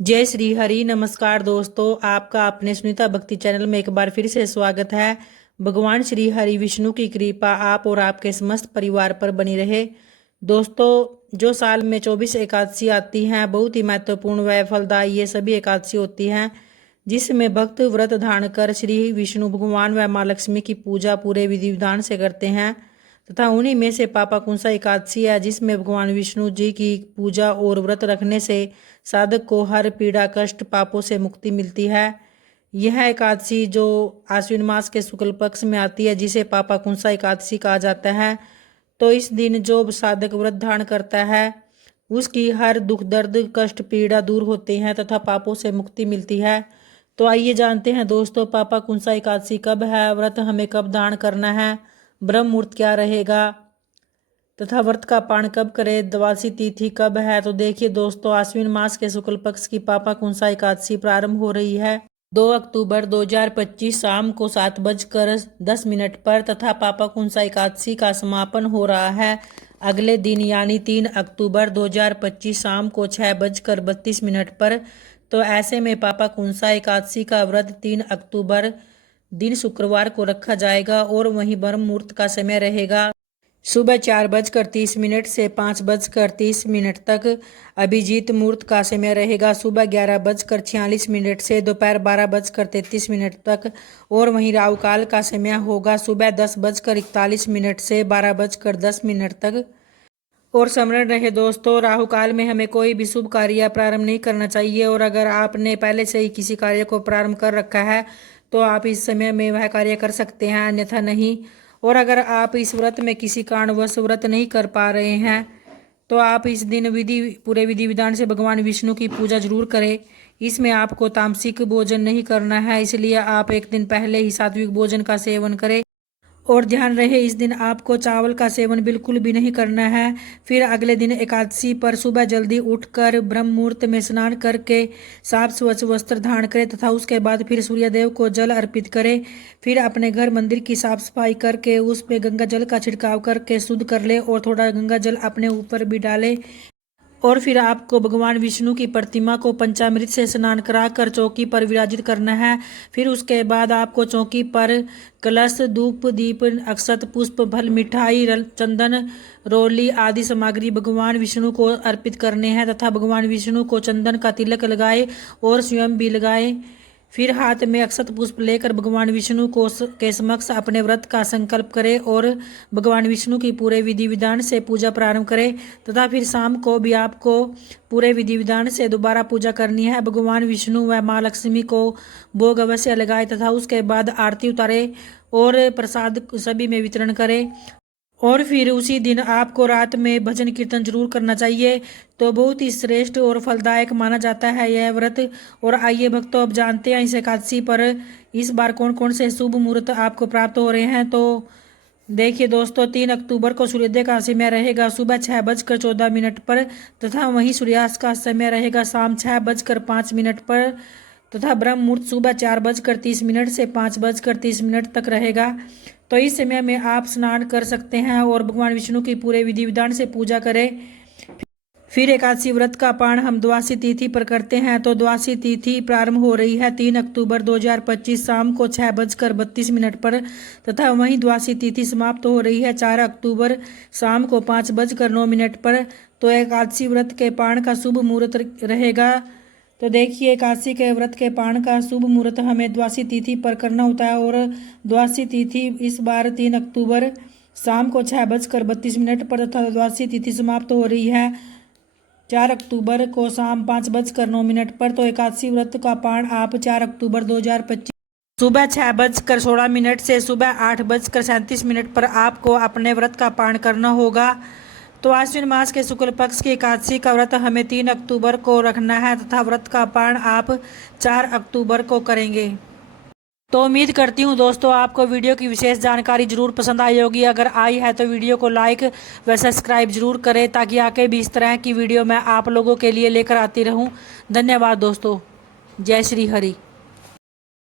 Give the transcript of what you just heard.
जय श्री हरि। नमस्कार दोस्तों, आपका अपने सुनीता भक्ति चैनल में एक बार फिर से स्वागत है। भगवान श्री हरि विष्णु की कृपा आप और आपके समस्त परिवार पर बनी रहे। दोस्तों, जो साल में 24 एकादशी आती हैं, बहुत ही महत्वपूर्ण व फलदायी ये सभी एकादशी होती हैं, जिसमें भक्त व्रत धारण कर श्री विष्णु भगवान व माँ लक्ष्मी की पूजा पूरे विधि विधान से करते हैं। तथा उन्हीं में से पापाकुंसा एकादशी है, जिसमें भगवान विष्णु जी की पूजा और व्रत रखने से साधक को हर पीड़ा कष्ट पापों से मुक्ति मिलती है। यह एकादशी जो आश्विन मास के शुक्ल पक्ष में आती है, जिसे पापाकुंसा एकादशी कहा जाता है। तो इस दिन जो साधक व्रत धारण करता है, उसकी हर दुख दर्द कष्ट पीड़ा दूर होते हैं तथा पापों से मुक्ति मिलती है। तो आइए जानते हैं दोस्तों, पापाकुंसा एकादशी कब है, व्रत हमें कब धारण करना है, ब्रह्म मुहूर्त क्या रहेगा तथा व्रत का पारण कब करें, द्वादशी तिथि कब है। तो देखिए दोस्तों, आश्विन मास के शुक्ल पक्ष की पापाकुंसा एकादशी प्रारंभ हो रही है 2 अक्टूबर 2025 शाम को 7:10 पर तथा पापाकुंसा एकादशी का समापन हो रहा है अगले दिन यानी 3 अक्टूबर 2025 शाम को 6:32 पर। तो ऐसे में पापाकुंसा एकादशी का व्रत 3 अक्टूबर दिन शुक्रवार को रखा जाएगा और वहीं ब्रह्म मुहूर्त का समय रहेगा सुबह 4:30 से 5:30 तक। अभिजीत मुहूर्त का समय रहेगा सुबह 11:46 से दोपहर 12:33 तक और वहीं राहु काल का समय होगा सुबह 10:41 से 12:10 तक। और स्मरण रहे दोस्तों, राहु काल में हमें कोई भी शुभ कार्य प्रारंभ नहीं करना चाहिए और अगर आपने पहले से ही किसी कार्य को प्रारंभ कर रखा है तो आप इस समय में वह कार्य कर सकते हैं, अन्यथा नहीं। और अगर आप इस व्रत में किसी कारणवश व्रत नहीं कर पा रहे हैं तो आप इस दिन पूरे विधि विधान से भगवान विष्णु की पूजा जरूर करें। इसमें आपको तामसिक भोजन नहीं करना है, इसलिए आप एक दिन पहले ही सात्विक भोजन का सेवन करें। और ध्यान रहे, इस दिन आपको चावल का सेवन बिल्कुल भी नहीं करना है। फिर अगले दिन एकादशी पर सुबह जल्दी उठकर ब्रह्म मुहूर्त में स्नान करके साफ स्वच्छ वस्त्र धारण करें तथा उसके बाद फिर सूर्यदेव को जल अर्पित करें। फिर अपने घर मंदिर की साफ सफाई करके उस पे गंगा जल का छिड़काव करके शुद्ध कर ले और थोड़ा गंगा जल अपने ऊपर भी डालें। और फिर आपको भगवान विष्णु की प्रतिमा को पंचामृत से स्नान कराकर चौकी पर विराजित करना है। फिर उसके बाद आपको चौकी पर कलश धूप दीप अक्षत पुष्प फल मिठाई चंदन रोली आदि सामग्री भगवान विष्णु को अर्पित करने हैं तथा भगवान विष्णु को चंदन का तिलक लगाए और स्वयं भी लगाए। फिर हाथ में अक्षत पुष्प लेकर भगवान विष्णु को के समक्ष अपने व्रत का संकल्प करें और भगवान विष्णु की पूरे विधि विधान से पूजा प्रारंभ करें तथा फिर शाम को भी आपको पूरे विधि विधान से दोबारा पूजा करनी है। भगवान विष्णु व माँ लक्ष्मी को भोग अवश्य लगाए तथा उसके बाद आरती उतारे और प्रसाद सभी में वितरण करें। और फिर उसी दिन आपको रात में भजन कीर्तन जरूर करना चाहिए। तो बहुत ही श्रेष्ठ और फलदायक माना जाता है यह व्रत। और आइए भक्तों, अब जानते हैं इस एकादशी पर इस बार कौन कौन से शुभ मुहूर्त आपको प्राप्त हो रहे हैं। तो देखिए दोस्तों, 3 अक्टूबर को सूर्योदय का समय रहेगा सुबह 6:14 पर तथा वहीं सूर्यास्त का समय रहेगा शाम 6:05 पर तथा ब्रह्म मुहूर्त सुबह 4:30 से 5:30 तक रहेगा। तो इस समय में आप स्नान कर सकते हैं और भगवान विष्णु की पूरे विधि विधान से पूजा करें। फिर एकादशी व्रत का पारण हम द्वादशी तिथि पर करते हैं। तो द्वादशी तिथि प्रारंभ हो रही है 3 अक्टूबर 2025 शाम को 6:32 पर तथा वहीं द्वादशी तिथि समाप्त हो रही है 4 अक्टूबर शाम को 5:09 पर। तो एकादशी व्रत के पारण का शुभ मुहूर्त रहेगा। तो देखिए, एकादशी के व्रत के पारण का शुभ मुहूर्त हमें द्वादशी तिथि पर करना होता है और द्वादशी तिथि इस बार 3 अक्टूबर शाम को 6:32 पर तथा द्वादशी तिथि समाप्त हो रही है 4 अक्टूबर को शाम 5:09 पर। तो एकादशी व्रत का पारण आप 4 अक्टूबर 2025 सुबह 6:16 से सुबह 8:37 पर आपको अपने व्रत का पारण करना होगा। तो आश्विन मास के शुक्ल पक्ष की एकादशी का व्रत हमें 3 अक्टूबर को रखना है तथा व्रत का पारण आप 4 अक्टूबर को करेंगे। तो उम्मीद करती हूँ दोस्तों, आपको वीडियो की विशेष जानकारी जरूर पसंद आई होगी। अगर आई है तो वीडियो को लाइक व सब्सक्राइब जरूर करें ताकि आगे भी इस तरह की वीडियो मैं आप लोगों के लिए लेकर आती रहूँ। धन्यवाद दोस्तों। जय श्री हरि।